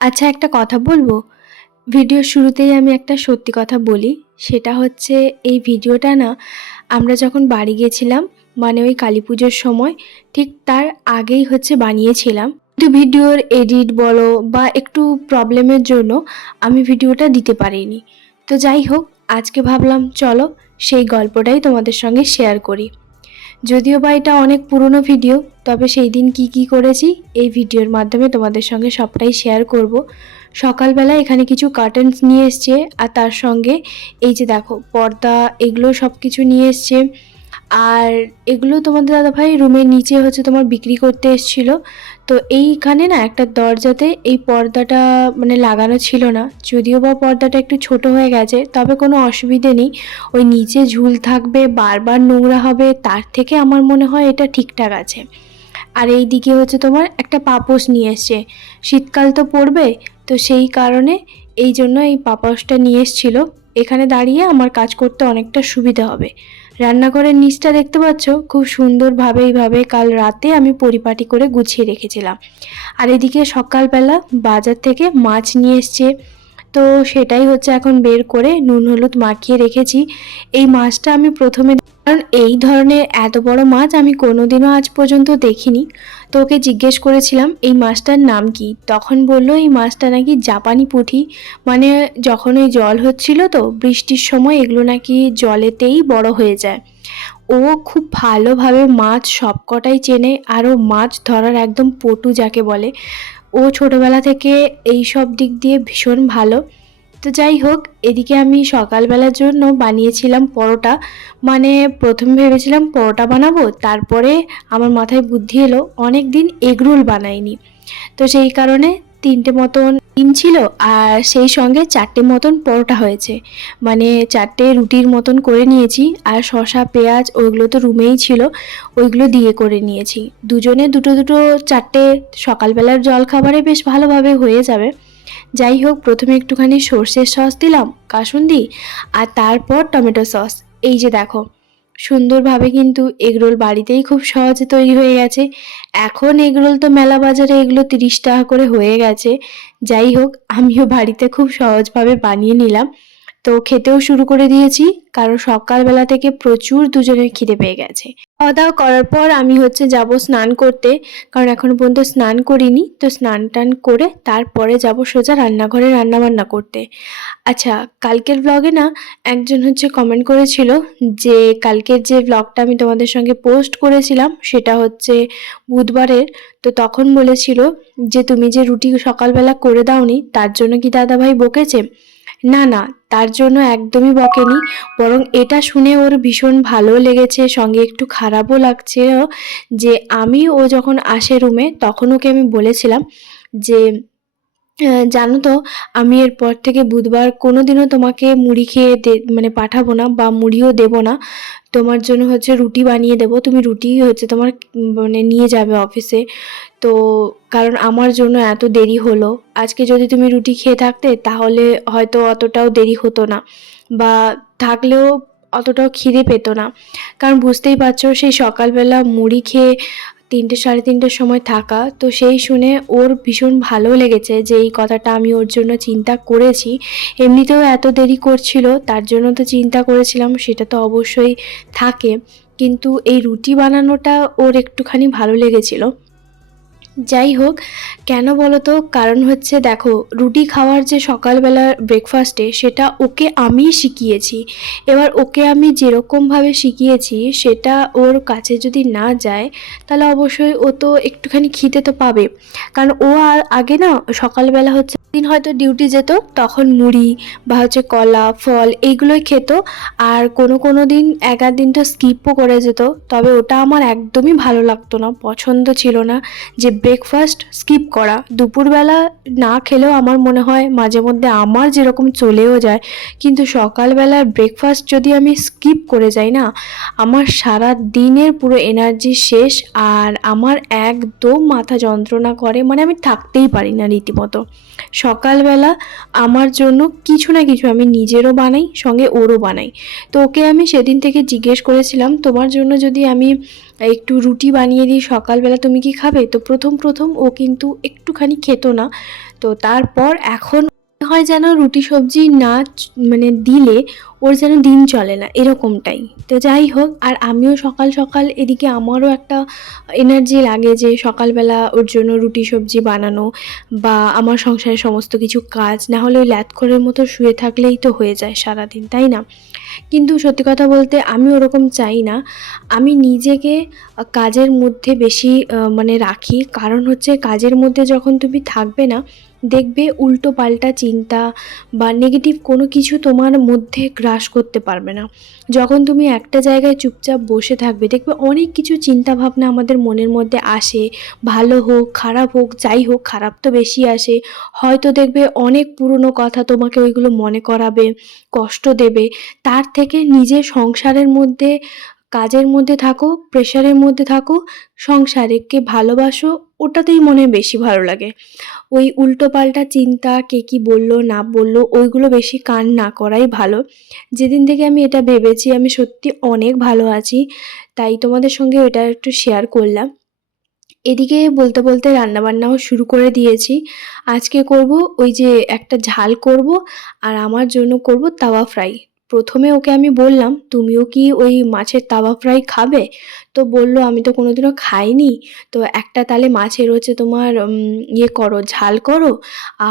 আচ্ছা একটা কথা বলব? ভিডিওর শুরুতেই আমি একটা সত্যি কথা বলি। সেটা হচ্ছে, এই ভিডিওটা না, আমরা যখন বাড়ি গেছিলাম মানে ওই কালী পুজোর সময়, ঠিক তার আগেই হচ্ছে বানিয়েছিলাম। কিন্তু ভিডিওর এডিট বলো বা একটু প্রবলেমের জন্য আমি ভিডিওটা দিতে পারিনি। তো যাই হোক, আজকে ভাবলাম, চলো সেই গল্পটাই তোমাদের সঙ্গে শেয়ার করি। যদিও বা এটা অনেক পুরনো ভিডিও, তবে সেই দিন কি কি করেছি, এই ভিডিওর মাধ্যমে তোমাদের সঙ্গে সবটাই শেয়ার করব। সকালবেলা এখানে কিছু কার্টেন্স নিয়ে এসছে, আর তার সঙ্গে এই যে দেখো, পর্দা, এগুলো সব কিছু নিয়ে এসছে। আর এগুলো তোমাদের দাদাভাই রুমের নিচে হচ্ছে তোমার বিক্রি করতে এসেছিল। তো এইখানে না একটা দরজাতে এই পর্দাটা মানে লাগানো ছিল না। যদিও বা পর্দাটা একটু ছোট হয়ে গেছে, তবে কোনো অসুবিধে নেই। ওই নিচে ঝুল থাকবে, বারবার নোংরা হবে, তার থেকে আমার মনে হয় এটা ঠিকঠাক আছে। আর এই দিকে হচ্ছে তোমার একটা পাপোশ নিয়ে এসছে। শীতকাল তো পড়বে, তো সেই কারণে এই জন্য এই পাপোশটা নিয়ে এসেছিল। এখানে দাঁড়িয়ে আমার কাজ করতে অনেকটা সুবিধা হবে। রান্নাঘরের নিচটা দেখতে পাচ্ছ? খুব সুন্দরভাবে এইভাবে কাল রাতে আমি পরিপাটি করে গুছিয়ে রেখেছিলাম। আর এদিকে সকালবেলা বাজার থেকে মাছ নিয়ে এসছে। তো সেটাই হচ্ছে এখন বের করে নুন, হলুদ মাখিয়ে রেখেছি। এই মাছটা আমি প্রথমে, কারণ এই ধরনের এত বড় মাছ আমি কোনোদিনও আজ পর্যন্ত দেখিনি। তো ওকে জিজ্ঞেস করেছিলাম, এই মাছটার নাম কি? তখন বলল, এই মাছটা নাকি জাপানি পুঁটি মানে যখন ওই জল হচ্ছিল তো, বৃষ্টির সময় এগুলো নাকি জলেতেই বড় হয়ে যায়। ও খুব ভালোভাবে মাছ সবকটাই চেনে আরও মাছ ধরার একদম পটু যাকে বলে। ও ছোটোবেলা থেকে এই সব দিক দিয়ে ভীষণ ভালো। তো যাই হোক, এদিকে আমি সকালবেলার জন্য বানিয়েছিলাম পরোটা। মানে প্রথমে ভেবেছিলাম পরোটা বানাবো, তারপরে আমার মাথায় বুদ্ধি এলো অনেক দিন এগরোল বানাইনি। তো সেই কারণে তিনটে মতন ডিম ছিল আর সেই সঙ্গে চারটে মতন পরোটা হয়েছে। মানে চারটে রুটির মতন করে নিয়েছি আর শশা পেঁয়াজ, ওইগুলো তো রুমেই ছিল, ওইগুলো দিয়ে করে নিয়েছি। দুজনে দুটো দুটো চারটে সকালবেলার জলখাবারে বেশ ভালোভাবে হয়ে যাবে। যাই হোক প্রথমে একটুখানি সর্ষের সস দিলাম, কাসুন্দি, আর তারপর টমেটো সস। এই যে দেখো, সুন্দরভাবে কিন্তু এগরোল বাড়িতেই খুব সহজে তৈরি হয়ে গেছে। এখন এগরোল তো মেলা বাজারে এগুলো তিরিশ টাকা করে হয়ে গেছে। যাই হোক আমিও বাড়িতে খুব সহজভাবে বানিয়ে নিলাম। তো খেতেও শুরু করে দিয়েছি। কারণ সকালবেলা থেকে প্রচুর দুজনের খিদে পেয়ে গেছে। খাওয়া দাওয়া করার পর আমি হচ্ছে যাব স্নান করতে। কারণ এখনও পর্যন্ত স্নান করিনি। তো স্নান টান করে তারপরে যাব সোজা রান্নাঘরে রান্নাবান্না করতে। আচ্ছা কালকের ব্লগে না একজন হচ্ছে কমেন্ট করেছিল যে কালকের যে ব্লগটা আমি তোমাদের সঙ্গে পোস্ট করেছিলাম সেটা হচ্ছে বুধবারের। তো তখন বলেছিল যে, তুমি যে রুটি সকালবেলা করে দাওনি, তার জন্য কি দাদাভাই বকেছে? না না, তার জন্য একদমই বকেনি। বরং এটা শুনে ওর ভীষণ ভালো লেগেছে, সঙ্গে একটু খারাপও লাগছে যে আমি ও যখন আসে রুমে তখন ওকে আমি বলেছিলাম যে জানো তো, আমি এরপর থেকে বুধবার কোনো দিনও তোমাকে মুড়ি খেয়ে দে মানে পাঠাবো না বা মুড়িও দেবো না। তোমার জন্য হচ্ছে রুটি বানিয়ে দেবো। তুমি রুটি হচ্ছে তোমার মানে নিয়ে যাবে অফিসে তো কারণ আমার জন্য এত দেরি হলো। আজকে যদি তুমি রুটি খেয়ে থাকতে, তাহলে হয়তো অতটাও দেরি হতো না। বা থাকলেও অতটাও খিদে পেত না। কারণ বুঝতেই পারছ, সেই সকালবেলা মুড়ি খেয়ে তিনটে, সাড়ে তিনটের সময় থাকা, তো সেই শুনে ওর ভীষণ ভালো লেগেছে যে এই কথাটা আমি ওর জন্য চিন্তা করেছি। এমনিতেও এত দেরি করছিল, তার জন্য তো চিন্তা করেছিলাম, সেটা তো অবশ্যই থাকে। কিন্তু এই রুটি বানানোটা ওর একটুখানি ভালো লেগেছিলো। যাই হোক, কেন বলো তো কারণ হচ্ছে দেখো, রুটি খাওয়ার যে সকালবেলার ব্রেকফাস্টে সেটা ওকে আমি শিখিয়েছি। এবার ওকে আমি যেরকমভাবে শিখিয়েছি, সেটা ওর কাছে যদি না যায়, তাহলে অবশ্যই ও তো একটুখানি খিদে তো পাবে। কারণ ও আর আগে না, সকালবেলা হচ্ছে দিন হয়তো ডিউটি যেত, তখন মুড়ি বা হচ্ছে কলা, ফল এইগুলোই খেত। আর কোনো কোনো দিন এক আধ দিন তো স্কিপও করে যেত, তবে ওটা আমার একদমই ভালো লাগতো না, পছন্দ ছিল না যে ব্রেকফাস্ট স্কিপ করা। দুপুরবেলা না খেলেও আমার মনে হয় মাঝে মধ্যে আমার যেরকম চলেও যায়, কিন্তু সকালবেলার ব্রেকফাস্ট যদি আমি স্কিপ করে যাই না, আমার সারা দিনের পুরো এনার্জি শেষ আর আমার একদম মাথা যন্ত্রণা করে মানে আমি থাকতেই পারি না রীতিমতো। সকালবেলা আমার জন্য কিছু না কিছু আমি নিজেরও বানাই, সঙ্গে ওরও বানাই। তো ওকে আমি সেদিন থেকে জিজ্ঞেস করেছিলাম, তোমার জন্য যদি আমি একটু রুটি বানিয়ে দিই সকালবেলা তুমি কি খাবে? তো প্রথম প্রথম ও কিন্তু একটুখানি খেত না। তো তারপর এখন হয় যেন রুটি, সবজি না মানে দিলে ওর যেন দিন চলে না, এরকমটাই। তো যাই হোক, আর আমিও সকাল সকাল এদিকে আমারও একটা এনার্জি লাগে যে সকালবেলা ওর জন্য রুটি, সবজি বানানো বা আমার সংসারের সমস্ত কিছু কাজ। না হলে ওই ল্যাথখোরের মতো শুয়ে থাকলেই তো হয়ে যায় সারাদিন, তাই না? কিন্তু সত্যি কথা বলতে আমি ওরকম চাই না। আমি নিজেকে কাজের মধ্যে বেশি মানে রাখি। কারণ হচ্ছে কাজের মধ্যে যখন তুমি থাকবে না দেখবে উল্টো পাল্টা চিন্তা বা নেগেটিভ কোনো কিছু তোমার মধ্যে গ্রাস করতে পারবে না। যখন তুমি একটা জায়গায় চুপচাপ বসে থাকবে, দেখবে অনেক কিছু চিন্তা ভাবনা আমাদের মনের মধ্যে আসে। ভালো হোক, খারাপ হোক, যাই হোক, খারাপ তো বেশি আসে। হয়তো দেখবে অনেক পুরনো কথা তোমাকে ওইগুলো মনে করাবে, কষ্ট দেবে। তার থেকে নিজের সংসারের মধ্যে কাজের মধ্যে থাকো, প্রেশারের মধ্যে থাকো সংসারে কে ভালোবাসো, ওটাতেই মনে বেশি ভালো লাগে। ওই উল্টোপাল্টা চিন্তা, কে কী বলল, না বলল, ওইগুলো বেশি কান না করাই ভালো। যেদিন থেকে আমি এটা ভেবেছি, আমি সত্যি অনেক ভালো আছি, তাই তোমাদের সঙ্গে এটা একটু শেয়ার করলাম। এদিকে বলতে বলতে রান্নাবান্নাও শুরু করে দিয়েছি। আজকে করব ওই যে একটা ঝাল করব, আর আমার জন্য করব তাওয়া ফ্রাই প্রথমে ওকে আমি বললাম, তুমিও কি ওই মাছের তাওয়া ফ্রাই খাবে? তো বলল, আমি তো কোনোদিনও খাইনি। তো একটা তালে মাছের হচ্ছে তোমার ইয়ে করো, ঝাল করো,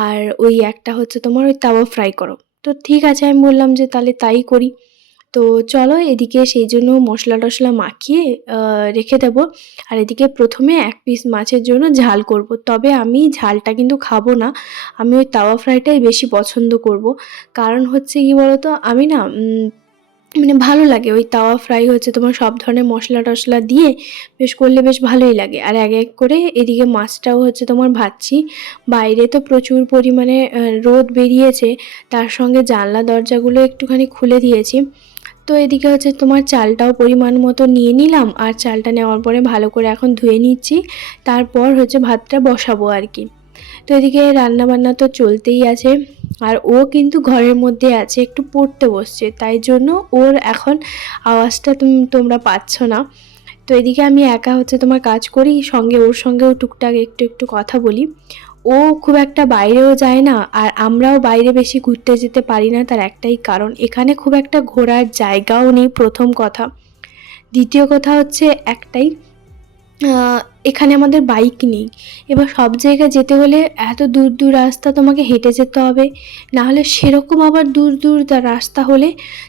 আর ওই একটা হচ্ছে তোমার ওই তাওয়া ফ্রাই করো। তো ঠিক আছে, আমি বললাম যে তাহলে তাই করি। তো চলো এদিকে সেই জন্য মশলা টশলা মাখিয়ে রেখে দেবো। আর এদিকে প্রথমে এক পিস মাছের জন্য ঝাল করব। তবে আমি ঝালটা কিন্তু খাব না। আমি ওই তাওয়া ফ্রাইটাই বেশি পছন্দ করব। কারণ হচ্ছে কি বলতো, আমি না মানে ভালো লাগে। ওই তাওয়া ফ্রাই হচ্ছে তোমার সব ধরনের মশলা টশলা দিয়ে বেশ করলে বেশ ভালোই লাগে। আর এক এক করে এদিকে মাছটাও হচ্ছে তোমার ভাজছি। বাইরে তো প্রচুর পরিমাণে রোদ বেরিয়েছে। তার সঙ্গে জানলা দরজাগুলো একটুখানি খুলে দিয়েছি। তো এদিকে হচ্ছে তোমার চালটাও পরিমাণ মতো নিয়ে নিলাম আর চালটা নেওয়ার পরে ভালো করে এখন ধুয়ে নিচ্ছি। তারপর হচ্ছে ভাতটা বসাবো আর কি। তো এদিকে রান্না বান্না তো চলতেই আছে আর ও কিন্তু ঘরের মধ্যে আছে, একটু পড়তে বসছে, তাই জন্য ওর এখন আওয়াজটা তুমি, তোমরা পাচ্ছ না। তো এদিকে আমি একা হচ্ছে তোমার কাজ করি, সঙ্গে ওর সঙ্গেও টুকটাক একটু একটু কথা বলি। ও খুব একটা বাইরেও যায় না আর আমরাও বাইরে বেশি ঘুরতে যেতে পারি না তার একটাই কারণ। এখানে খুব একটা ঘোরার জায়গাও নেই প্রথম কথা। দ্বিতীয় কথা হচ্ছে একটাই এখানে আমাদের বাইক নেই। এবার সব জায়গায় যেতে হলে এত দূর দূর রাস্তা তোমাকে হেঁটে যেতে হবে। না হলে সেরকম আবার দূর দূর রাস্তা হলে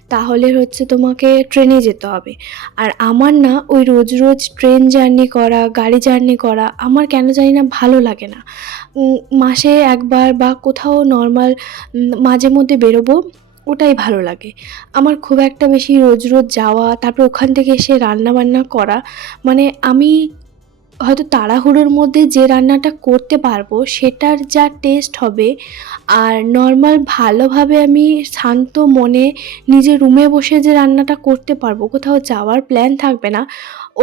তাহলে হচ্ছে তোমাকে ট্রেনে যেতে হবে। আর আমার না ওই রোজ রোজ ট্রেন জার্নি করা, গাড়ি জার্নি করা আমার কেন জানি না ভালো লাগে না। মাসে একবার বা কোথাও নর্মাল মাঝে মধ্যে বেরোবো। ওটাই ভালো লাগে। আমার খুব একটা বেশি রোজ রোজ যাওয়া, তারপর ওখান থেকে এসে রান্না বান্না করা মানে আমি হয়তো তাড়াহুড়োর মধ্যে যে রান্নাটা করতে পারব সেটার যা টেস্ট হবে, আর নর্মাল ভালোভাবে আমি শান্ত মনে নিজের রুমে বসে যে রান্নাটা করতে পারব, কোথাও যাওয়ার প্ল্যান থাকবে না,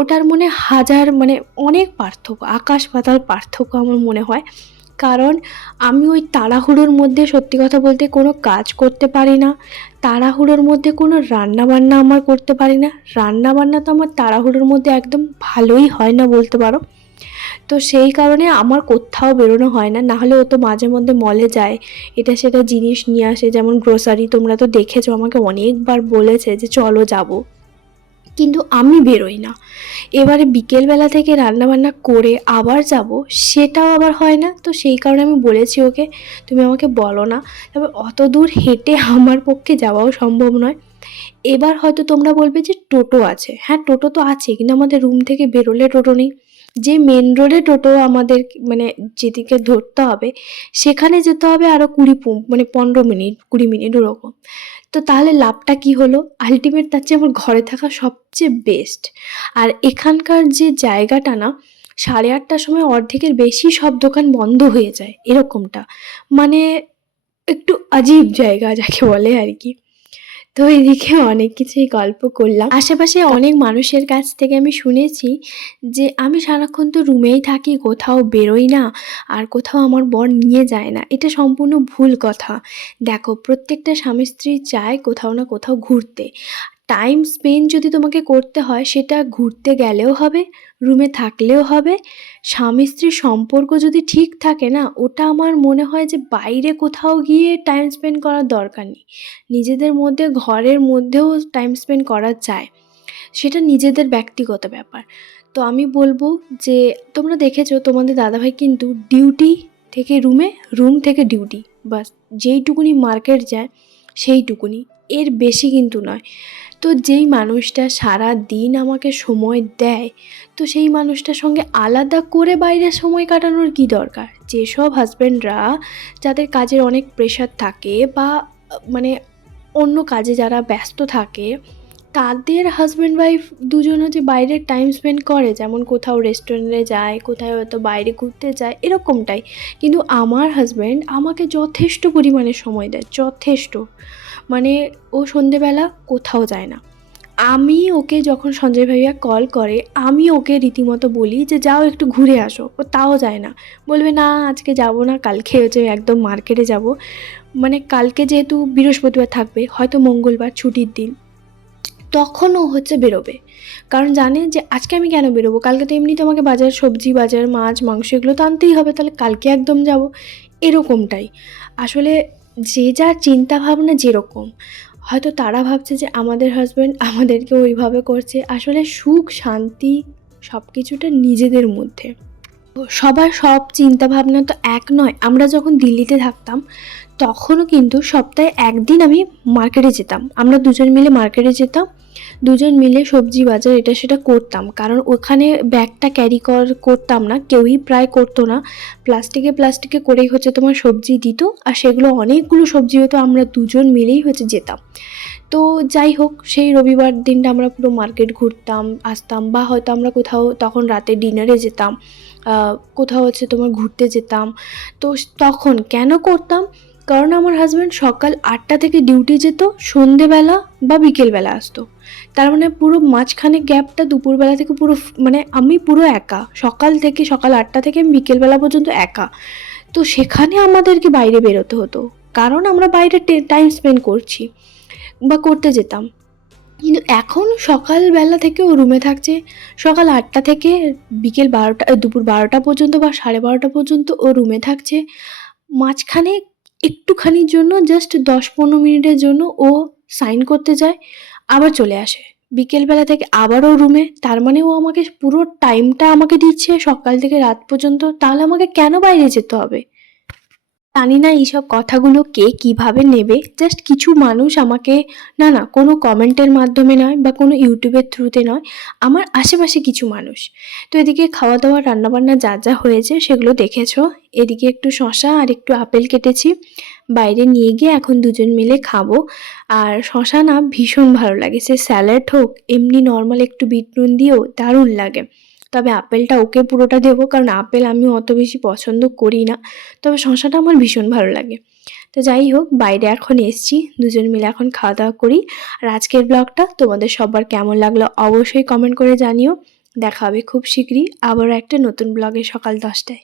ওটার মনে হাজার মানে অনেক পার্থক্য, আকাশ পাতাল পার্থক্য আমার মনে হয়। কারণ আমি ওই তাড়াহুড়োর মধ্যে, সত্যি কথা বলতে কোনো কাজ করতে পারি না। তাড়াহুড়োর মধ্যে কোনো রান্না বান্না আমার করতে পারি না। রান্না বান্না তো আমার তাড়াহুড়োর মধ্যে একদম ভালোই হয় না বলতে পারো। তো সেই কারণে আমার কোথাও বেরোনো হয় না। নাহলে ও তো মাঝে মধ্যে মলে যায়। এটা সেটা জিনিস নিয়ে আসে। যেমন গ্রোসারি তোমরা তো দেখেছ, আমাকে অনেকবার বলেছে যে চলো যাব। কিন্তু আমি বেরোই না। এবারে বিকেলবেলা থেকে রান্নাবান্না করে আবার যাব, সেটাও আবার হয় না। তো সেই কারণে আমি বলেছি ওকে, তুমি আমাকে বলো না। তবে অত দূর হেঁটে আমার পক্ষে যাওয়াও সম্ভব নয়। এবার হয়তো তোমরা বলবে যে টোটো আছে। হ্যাঁ টোটো তো আছে, কিন্তু আমাদের রুম থেকে বেরোলে টোটো নেই। যে মেন রোডে টোটো আমাদের মানে যেদিকে ধরতে হবে, সেখানে যেতে হবে আরও কুড়ি মানে পনেরো মিনিট, কুড়ি মিনিট ওরকম। তো তাহলে লাভটা কি হলো? আলটিমেট তার চেয়ে আমার ঘরে থাকা সবচেয়ে বেস্ট আর এখানকার যে জায়গাটা না, সাড়ে আটটার সময় অর্ধেকের বেশি সব দোকান বন্ধ হয়ে যায়, এরকমটা। মানে একটু আজীব জায়গা যাকে বলে আর কি। তো এদিকে অনেক কিছুই গল্প করলাম। আশেপাশে অনেক মানুষের কাছ থেকে আমি শুনেছি যে, আমি সারাক্ষণ তো রুমেই থাকি, কোথাও বেরোই না, আর কোথাও আমার বর নিয়ে যায় না। এটা সম্পূর্ণ ভুল কথা। দেখো, প্রত্যেকটা স্বামী স্ত্রী চায় কোথাও না কোথাও ঘুরতে। টাইম স্পেন্ড যদি তোমাকে করতে হয়, সেটা ঘুরতে গেলেও হবে, রুমে থাকলেও হবে। স্বামী স্ত্রীর সম্পর্ক যদি ঠিক থাকে না, ওটা আমার মনে হয় যে বাইরে কোথাও গিয়ে টাইম স্পেন্ড করার দরকার নেই। নিজেদের মধ্যে, ঘরের মধ্যেও টাইম স্পেন্ড করা যায়। সেটা নিজেদের ব্যক্তিগত ব্যাপার। তো আমি বলব যে, তোমরা দেখেছ, তোমাদের দাদাভাই কিন্তু ডিউটি থেকে রুমে রুম থেকে ডিউটি বাস, যেইটুকুনি মার্কেট যায়, সেইটুকুনি। এর বেশি কিন্তু নয়। তো যেই মানুষটা সারা দিন আমাকে সময় দেয়, তো সেই মানুষটার সঙ্গে আলাদা করে বাইরে সময় কাটানোর কী দরকার? যেসব হাজব্যান্ডরা যাদের কাজের অনেক প্রেশার থাকে বা মানে অন্য কাজে যারা ব্যস্ত থাকে, তাদের হাজব্যান্ড ওয়াইফ দুজনে যে বাইরে টাইম স্পেন্ড করে, যেমন কোথাও রেস্টুরেন্টে যায় কোথাও হয়তো বাইরে ঘুরতে যায়, এরকমটাই। কিন্তু আমার হাজব্যান্ড আমাকে যথেষ্ট পরিমাণে সময় দেয়, যথেষ্ট। মানে ও সন্ধেবেলা কোথাও যায় না। আমি ওকে যখন সঞ্জয় ভাইয়া কল করে, আমি ওকে রীতিমতো বলি যে, যাও একটু ঘুরে আসো। ও তাও যায় না। বলবে, না, আজকে যাব না, কালকে হচ্ছে একদম মার্কেটে যাব। মানে কালকে যেহেতু বৃহস্পতিবার থাকবে, হয়তো মঙ্গলবার ছুটির দিন। তখন ও হচ্ছে বেরোবে। কারণ জানে যে, আজকে আমি কেন বেরোবো? কালকে তো এমনি তোমাকে বাজার সবজি, বাজার মাছ, মাংস এগুলো তো আনতেই হবে, তাহলে কালকে একদম যাব। এরকমটাই। আসলে যে যার চিন্তাভাবনা যেরকম, হয়তো তারা ভাবছে যে আমাদের হাজব্যান্ড আমাদেরকে ওইভাবে করছে। আসলে সুখ, শান্তি সব কিছুটা নিজেদের মধ্যে। সবার সব চিন্তাভাবনা তো এক নয়। আমরা যখন দিল্লিতে থাকতাম তখনও কিন্তু সপ্তাহে একদিন আমি মার্কেটে যেতাম। আমরা দুজন মিলে মার্কেটে যেতাম। দুজন মিলে সবজি বাজার এটা সেটা করতাম। কারণ ওখানে ব্যাগটা ক্যারি কর, করতাম না। কেউই প্রায় করতো না। প্লাস্টিকে প্লাস্টিকে করেই হচ্ছে তোমার সবজি দিত। আর সেগুলো অনেকগুলো সবজি হতো। আমরা দুজন মিলেই হচ্ছে যেতাম। তো যাই হোক, সেই রবিবার দিনটা আমরা পুরো মার্কেট ঘুরতাম, আসতাম বা হয়তো আমরা কোথাও তখন রাতে ডিনারে যেতাম কোথাও হচ্ছে তোমার ঘুরতে যেতাম। তো তখন কেন করতাম? কারণ আমার হাজব্যান্ড সকাল আটটা থেকে ডিউটি যেত, সন্ধেবেলা বা বিকেলবেলা আসতো। তার মানে পুরো মাঝখানে গ্যাপটা দুপুরবেলা থেকে পুরো মানে আমি পুরো একা। সকাল থেকে, সকাল আটটা থেকে আমি বিকেলবেলা পর্যন্ত একা। তো সেখানে আমাদেরকে বাইরে বেরোতে হতো। কারণ আমরা বাইরে টাইম স্পেন্ড করছি বা করতে যেতাম। কিন্তু এখন সকালবেলা থেকে ও রুমে থাকছে। সকাল আটটা থেকে বিকেল বারোটা দুপুর বারোটা পর্যন্ত বা সাড়ে বারোটা পর্যন্ত ও রুমে থাকছে। মাঝখানে একটুখানির জন্য জাস্ট দশ পনেরো মিনিটের জন্য ও সাইন করতে যায়, আবার চলে আসে। বিকেলবেলা থেকে আবারও রুমে তার মানে ও আমাকে পুরো টাইমটা আমাকে দিচ্ছে সকাল থেকে রাত পর্যন্ত, তাহলে আমাকে কেন বাইরে যেতে হবে? জানি না এইসব কথাগুলো কে কীভাবে নেবে। জাস্ট কিছু মানুষ আমাকে, না না, কোনো কমেন্টের মাধ্যমে নয় বা কোনো ইউটিউবের থ্রুতে নয়, আমার আশেপাশে কিছু মানুষ। তো এদিকে খাওয়া দাওয়া রান্নাবান্না যা যা হয়েছে সেগুলো দেখেছ। এদিকে একটু শশা আর একটু আপেল কেটেছি। বাইরে নিয়ে গিয়ে এখন দুজন মিলে খাব। আর শশা না ভীষণ ভালো লাগে। সে স্যালাড হোক, এমনি নর্মাল একটু বিট নুন দিয়েও দারুণ লাগে। তবে আপেলটা ওকে পুরোটা দেবো, কারণ আপেল আমি অত বেশি পছন্দ করি না। তবে শশাটা আমার ভীষণ ভালো লাগে। তো যাই হোক, বাইরে এখন এসছি, দুজন মিলে এখন খাওয়া দাওয়া করি। আর আজকের ব্লগটা তোমাদের সবার কেমন লাগল অবশ্যই কমেন্ট করে জানিও। দেখা হবে খুব শীঘ্রই আবারও একটা নতুন ব্লগে সকাল দশটায়।